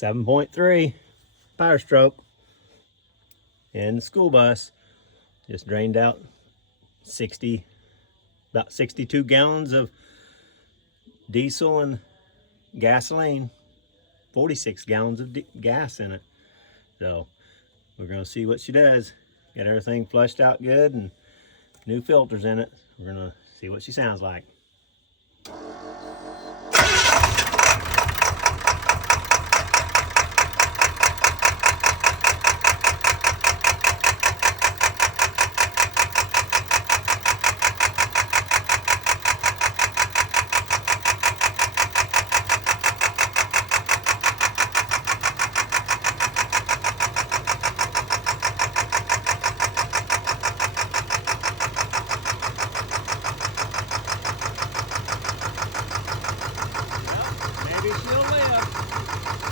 7.3 power stroke. And the school bus just drained out about 62 gallons of diesel and gasoline, 46 gallons of gas in it. So we're gonna see what she does. Get everything flushed out good and new filters in it. We're gonna see what she sounds like.